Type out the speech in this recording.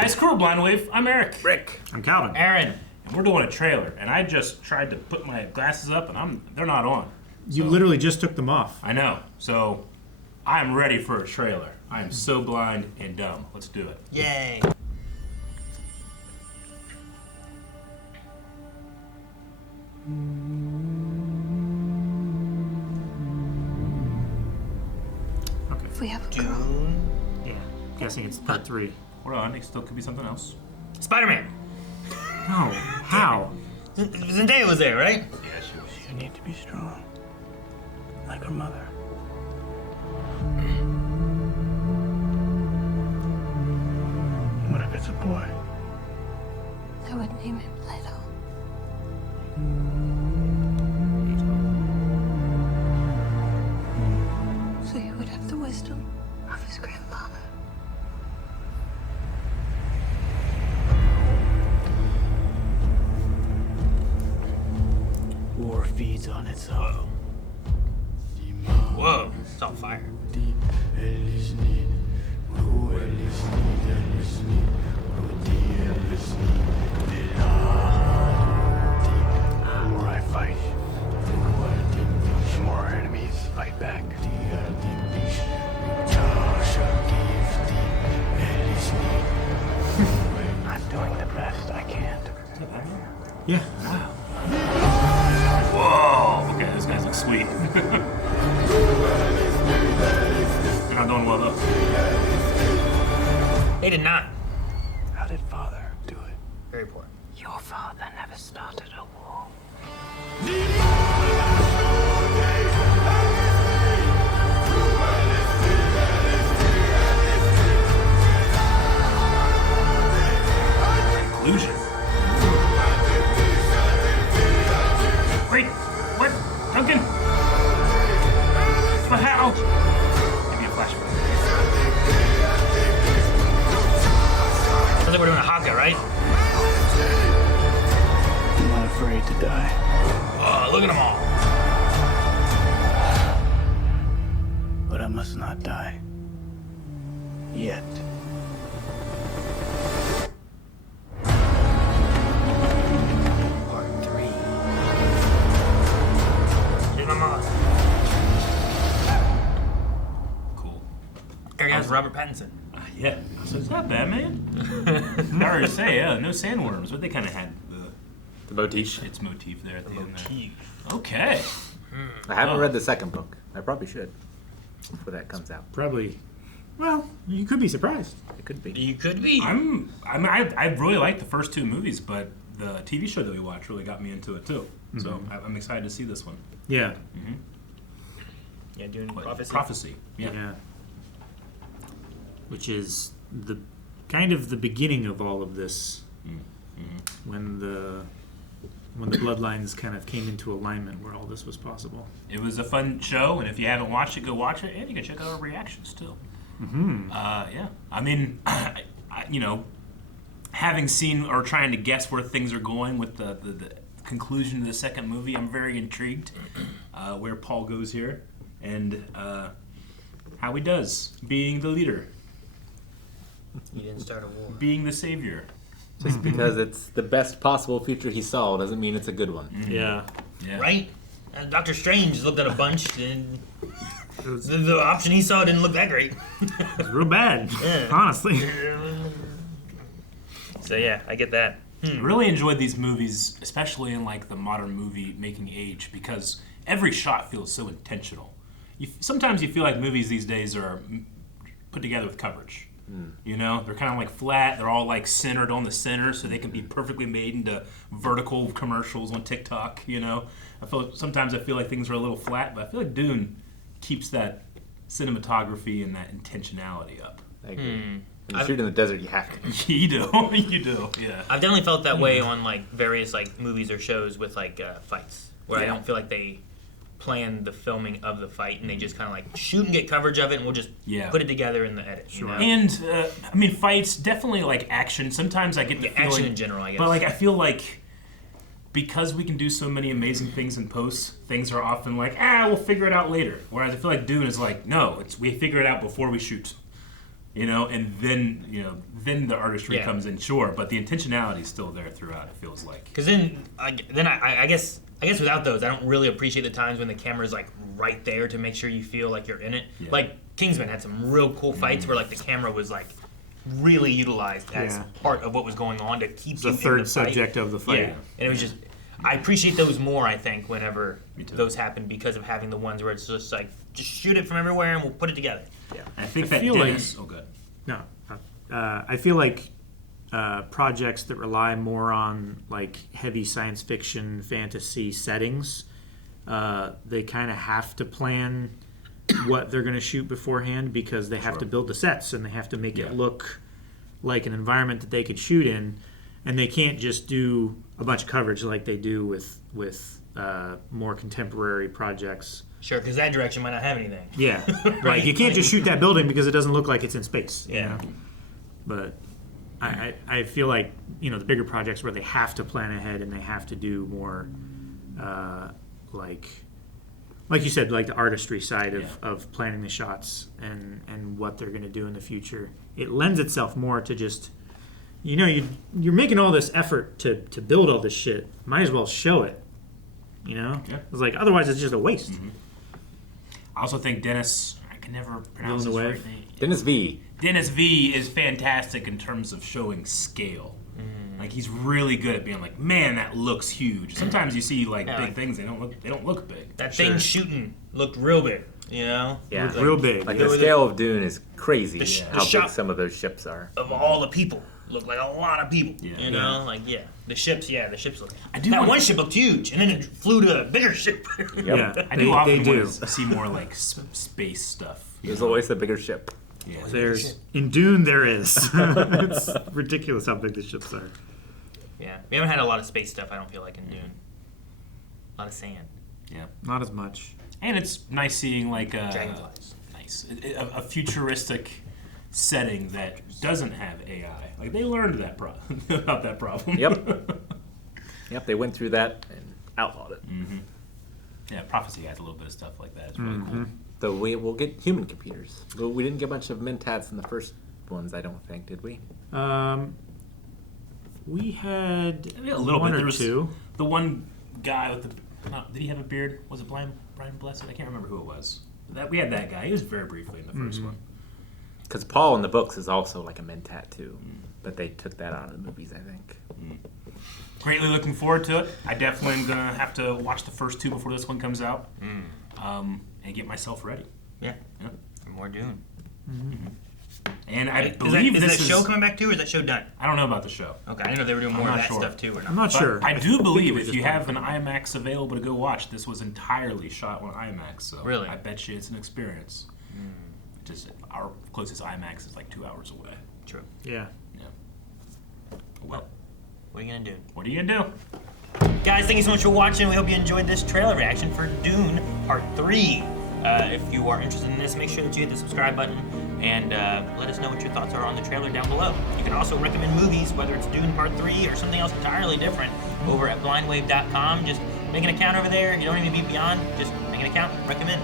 guys, Crew Blind Wave. I'm Eric. Rick. I'm Calvin. Aaron. And we're doing a trailer, and I just tried to put my glasses up, and they're not on. You literally just took them off. I know. So I'm ready for a trailer. I am so blind and dumb. Let's do it. Yay. Okay. If we have a girl. Dune. Yeah. Guessing it's part 3. Hold on, it still could be something else. Spider-Man. No. How? Zendaya was there, right? Yeah, she was. You need to be strong, like her mother. What if it's a boy? I would name him Little. So he would have the wisdom of his grandfather. War feeds on itself. Whoa. It's on fire. The more I fight, the more our enemies fight back. I'm doing the best I can. Yeah. Whoa! Okay, those guys look sweet. They're not doing well, though. They did not. How did father do it? Very poor. Your father never started a war. Conclusion. Wait, what? Duncan? But how? Give me a flashback. Sounds like we're doing a haka, right? I'm not afraid to die. Oh, look at them all. But I must not die. Yet. Part 3. Here's my mom. Cool. Eric has Robert Pattinson. Yeah. So is that Batman? I already say, yeah, no sandworms, but they kind of had The motif. its motif there at the end there. Motif. Okay. I haven't Oh. read the second book. I probably should before that comes out. Probably. Well, you could be surprised. It could be. You could be. I really liked the first 2 movies, but the TV show that we watched really got me into it too. So I'm excited to see this one. Yeah. Yeah, doing What? prophecy. Prophecy. Yeah. Yeah. Which is the kind of the beginning of all of this, when the bloodlines kind of came into alignment, where all this was possible. It was a fun show, and if you haven't watched it, go watch it, and you can check out our reactions too. Yeah. I mean, you know, having seen or trying to guess where things are going with the conclusion of the second movie, I'm very intrigued where Paul goes here and how he does being the leader, You didn't start a war. being the savior. Just because it's the best possible future he saw doesn't mean it's a good one. Yeah. Yeah. Right? Dr. Strange looked at a bunch, and the option he saw didn't look that great. It was real bad, Yeah. honestly. So yeah, I get that. I really enjoyed these movies, especially in like the modern movie making age, because every shot feels so intentional. Sometimes you feel like movies these days are put together with coverage. You know, they're kind of like flat. They're all like centered on the center, so they can be perfectly made into vertical commercials on TikTok. You know, sometimes I feel like things are a little flat, but I feel like Dune keeps that cinematography and that intentionality up. I agree. When you shoot in the desert, you have to. You do, you do, yeah. I've definitely felt that way on like various like movies or shows with like fights, where I don't feel like they plan the filming of the fight, and they just kind of like shoot and get coverage of it, and we'll just put it together in the edit. Sure. You know? And I mean, fights definitely like action. Sometimes I get the feeling, action in general, I guess. But like I feel like because we can do so many amazing things in post, things are often like, we'll figure it out later. Whereas I feel like Dune is like, no, we figure it out before we shoot. and then the artistry comes in, sure, but the intentionality is still there throughout. It feels like because I guess without those, I don't really appreciate the times when the camera's like right there to make sure you feel like you're in it. Yeah. Like Kingsman had some real cool fights where like the camera was like really utilized as part of what was going on to keep you the third in the fight. subject of the fight. Yeah, and it was just I appreciate those more. I think whenever those happen because of having the ones where it's just like just shoot it from everywhere and we'll put it together. Yeah, I think I that feel Dennis. like- Oh, good. No, I feel like projects that rely more on like heavy science fiction, fantasy settings, they kind of have to plan what they're going to shoot beforehand because they have to build the sets and they have to make it look like an environment that they could shoot in, and they can't just do a bunch of coverage like they do with more contemporary projects. Sure, because that direction might not have anything. Yeah, like you can't just shoot that building because it doesn't look like it's in space. you Yeah. know? But I feel like the bigger projects where they have to plan ahead and they have to do more, like you said, like the artistry side of planning the shots and what they're going to do in the future. It lends itself more to just, you're making all this effort to build all this shit. Might as well show it. Yeah. It's like otherwise it's just a waste. Mm-hmm. I also think Dennis. I can never pronounce his Villeneuve. right name. Dennis V. Dennis V is fantastic in terms of showing scale. Like he's really good at being like, man, that looks huge. Sometimes you see like big things, they don't look big. That thing shooting looked real big, Yeah. Like, Real big. Like yeah. the scale of Dune is crazy. The How shot- big some of those ships are. of all the people. Looked like a lot of people. Yeah. The ships look. I do That wanna- one ship looked huge, and then it flew to a bigger ship. Yeah, I do often do. want to see more like space stuff. There's always a bigger ship. Yeah. There's in Dune there is. It's ridiculous how big the ships are. Yeah, we haven't had a lot of space stuff. I don't feel like in Dune. A lot of sand, Yeah. Not as much. And it's nice seeing like dragonflies. a futuristic setting that doesn't have AI. Like they learned that about that problem. Yep, they went through that and outlawed it. Yeah, Prophecy has a little bit of stuff like that. It's really cool. So we'll get human computers. Well, we didn't get a bunch of mentats in the first ones, I don't think, did we? We had A little one bit. or There was two. the one guy with the. Did he have a beard? Was it Brian Blessed? I can't remember who it was. We had that guy. He was very briefly in the first one. Because Paul in the books is also like a mentat too, but they took that out of the movies, I think. Greatly looking forward to it. I definitely am gonna have to watch the first two before this one comes out, and get myself ready. Yeah. Yeah. And more Dune. And I Is believe that this show coming back too, or is that show done? I don't know about the show. Okay, I didn't know they were doing more I'm of not that sure. stuff too, or not. I'm not But sure. I do believe it was if just you one have an film. IMAX available to go watch, this was entirely shot on IMAX. So Really? I bet you it's an experience. Just our closest IMAX is like 2 hours away. True. Yeah. Yeah. Well, What are you gonna do? what are you gonna do? Guys, thank you so much for watching. We hope you enjoyed this trailer reaction for Dune Part 3. If you are interested in this, make sure that you hit the subscribe button and let us know what your thoughts are on the trailer down below. You can also recommend movies, whether it's Dune Part 3 or something else entirely different, over at blindwave.com. Just make an account over there. You don't even be beyond. Just make an account, recommend.